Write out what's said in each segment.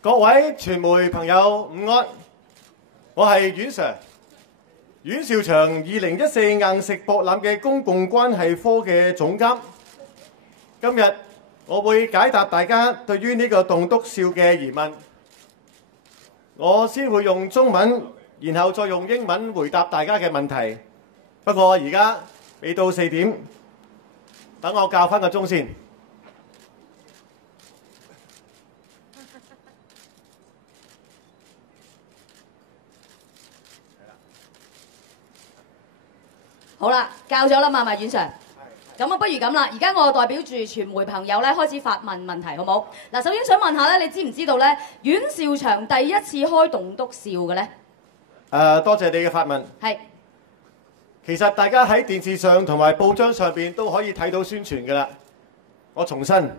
各位傳媒朋友午安，我係阮 Sir， 阮兆祥2014硬食博覽嘅公共關係科嘅總監。今日我會解答大家對於呢個棟篤笑嘅疑問。我先會用中文，然後再用英文回答大家嘅問題。不過而家未到4點，等我校返個鐘先。好啦，教咗啦嘛，咪阮 Sir。咁啊，不如咁啦，而家我代表住傳媒朋友咧，開始發問問題，好冇？嗱，首先想問下咧，你知唔知道咧，阮兆祥第一次開棟篤笑嘅咧？多謝你嘅發問。係。其實大家喺電視上同埋報章上邊都可以睇到宣傳㗎啦。我重申，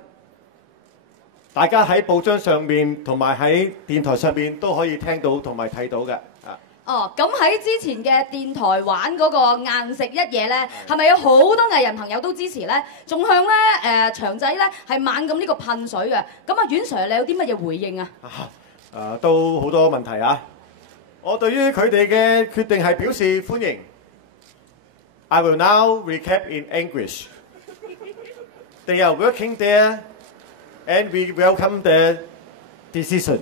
大家喺報章上面同埋喺電台上邊都可以聽到同埋睇到嘅。哦，咁喺之前嘅電台玩嗰個硬食一夜咧，係咪有好多藝人朋友都支持咧？仲向咧祥仔咧係猛咁呢個噴水嘅。咁啊，阮 Sir 你有啲乜嘢回應啊？都好多問題啊！我對於佢哋嘅決定係表示歡迎。I will now recap in English. They are working there, and we welcome their decision.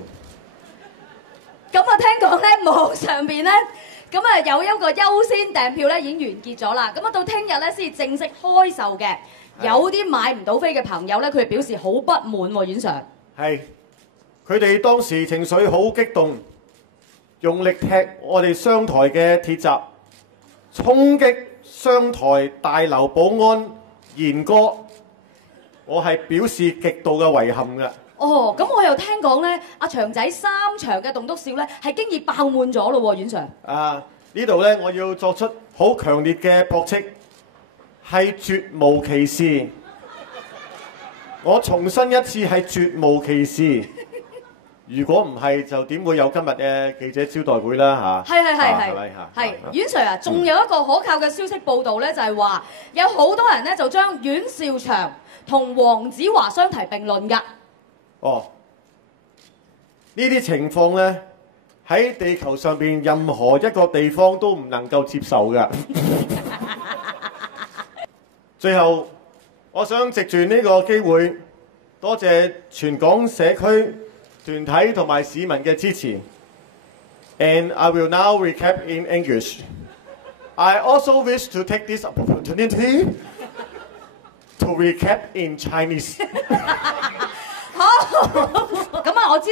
咁啊，聽講咧網上邊咧，咁啊有一個優先訂票咧已經完結咗啦。咁啊到聽日咧先至正式開售嘅。有啲買唔到飛嘅朋友咧，佢哋表示好不滿喎，阮 Sir。係，佢哋當時情緒好激動，用力踢我哋商台嘅鐵閘，衝擊商台大樓保安賢哥，我係表示極度嘅遺憾嘅。哦，咁我又聽講咧，阿祥仔3場嘅棟篤笑咧係經已爆滿咗咯喎，阮 Sir。呢度咧我要作出好強烈嘅駁斥，係絕無其事。我重申一次係絕無其事。如果唔係，就點會有今日嘅記者招待會啦嚇？係咪嚇？係，阮 Sir 啊，仲有一個可靠嘅消息報導咧，就係話有好多人咧就將阮兆祥同黃子華相提並論㗎。哦，呢啲情況咧喺地球上邊任何一個地方都唔能夠接受㗎。最後，我想藉住呢個機會，多謝全港社區團體同埋市民嘅支持。And I will now recap in English. I also wish to take this opportunity to recap in Chinese. 好，咁啊，我知道。